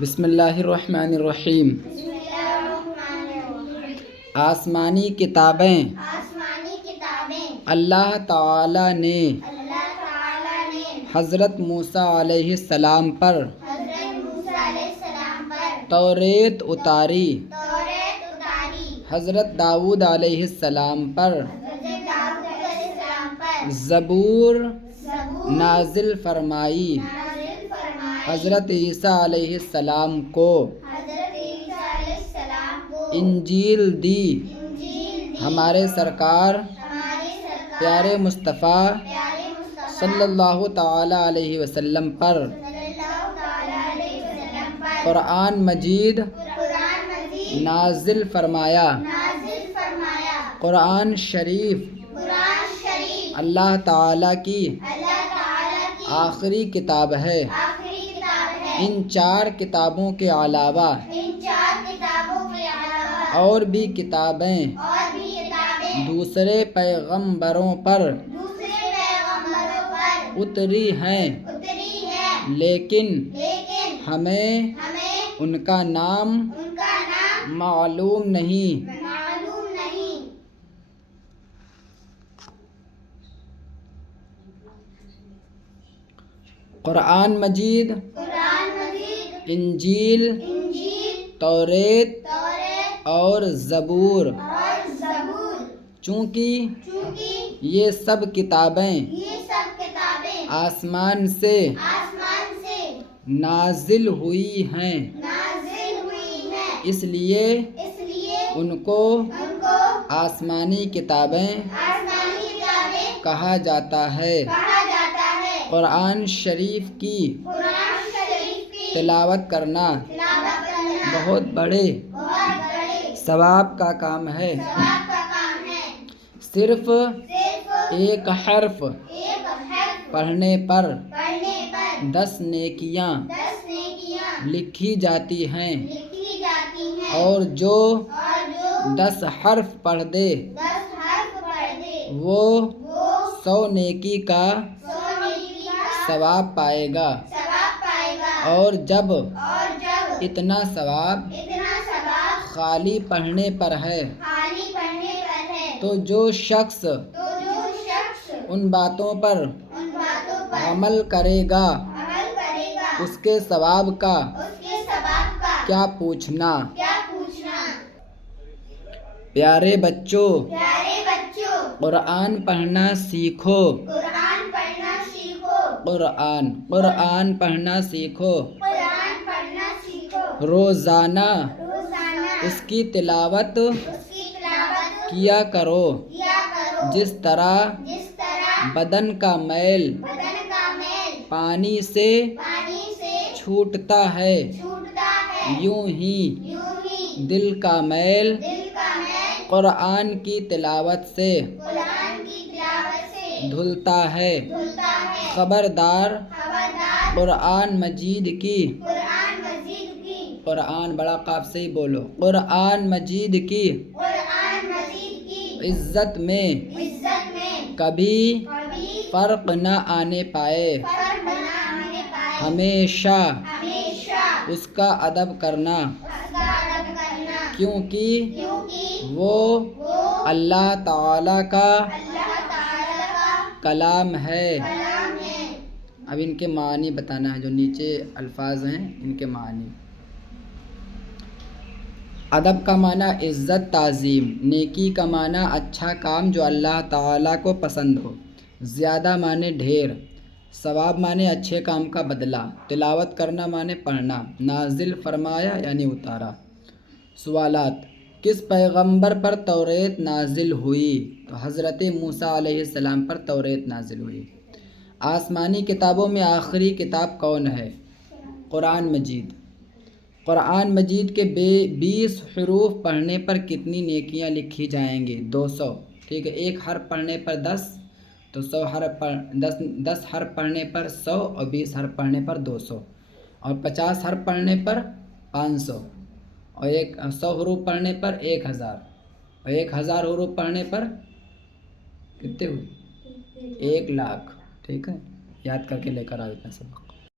بسم اللہ الرحمن الرحیم۔ آسمانی کتابیں اللہ تعالیٰ نے حضرت موسیٰ علیہ السلام پر توریت اتاری، حضرت داؤد علیہ السلام پر زبور نازل فرمائی، حضرت عیسیٰ علیہ السلام کو انجیل دی، ہمارے سرکار پیارے مصطفیٰ صلی اللہ تعالیٰ علیہ وسلم پر قرآن مجید نازل فرمایا۔ قرآن شریف اللہ تعالیٰ کی آخری کتاب ہے۔ ان چار کتابوں کے علاوہ اور بھی کتابیں دوسرے پیغمبروں پر اتری ہیں، لیکن ہمیں ان کا نام معلوم نہیں۔ قرآن مجید، انجیل، توریت اور زبور، چونکہ یہ سب کتابیں آسمان سے نازل ہوئی ہیں، اس لیے ان کو آسمانی کتابیں کہا جاتا ہے۔ قرآن شریف کی تلاوت کرنا بہت بڑے ثواب کا کام ہے۔ صرف ایک حرف پڑھنے پر 10 نیکیاں لکھی جاتی ہیں، اور جو 10 حرف پڑھ دے وہ 100 نیکی کا ثواب پائے گا، اور جب اتنا ثواب خالی پڑھنے پر ہے تو جو شخص ان باتوں پر عمل کرے گا اس کے ثواب کا کیا پوچھنا۔ پیارے بچوں، قرآن پڑھنا سیکھو، قرآن پڑھنا سیکھو، روزانہ اس کی تلاوت کیا کرو، جس طرح بدن کا میل پانی سے چھوٹتا ہے، یوں ہی دل کا میل قرآن کی تلاوت سے دھلتا ہے۔ خبردار قرآن مجید کی، قرآن بڑا قاف سے ہی بولو، قرآن مجید کی عزت میں کبھی فرق نہ آنے پائے، ہمیشہ اس کا ادب کرنا، کیونکہ وہ اللہ تعالیٰ کا کلام ہے۔ اب ان کے معنی بتانا ہے، جو نیچے الفاظ ہیں ان کے معنی۔ ادب کا معنی عزت تعظیم، نیکی کا معنی اچھا کام جو اللہ تعالیٰ کو پسند ہو، زیادہ معنی ڈھیر، ثواب معنی اچھے کام کا بدلہ، تلاوت کرنا معنی پڑھنا، نازل فرمایا یعنی اتارا۔ سوالات: کس پیغمبر پر توریت نازل ہوئی؟ تو حضرت موسیٰ علیہ السلام پر توریت نازل ہوئی۔ آسمانی کتابوں میں آخری کتاب کون ہے؟ قرآن مجید۔ قرآن مجید کے 20 حروف پڑھنے پر کتنی نیکیاں لکھی جائیں گی؟ 200، ٹھیک ہے۔ ایک حرف پڑھنے پر 10، تو 10 حرف پڑھنے پر 100، اور 20 حرف پڑھنے پر 200، اور 50 حرف پڑھنے پر 500، اور 100 حروف پڑھنے پر 1000، اور 1000 حروف پڑھنے پر کتنے ہوئے؟ 1,00,000، ٹھیک ہے۔ یاد کر کے لے کر آؤ اتنا سبق۔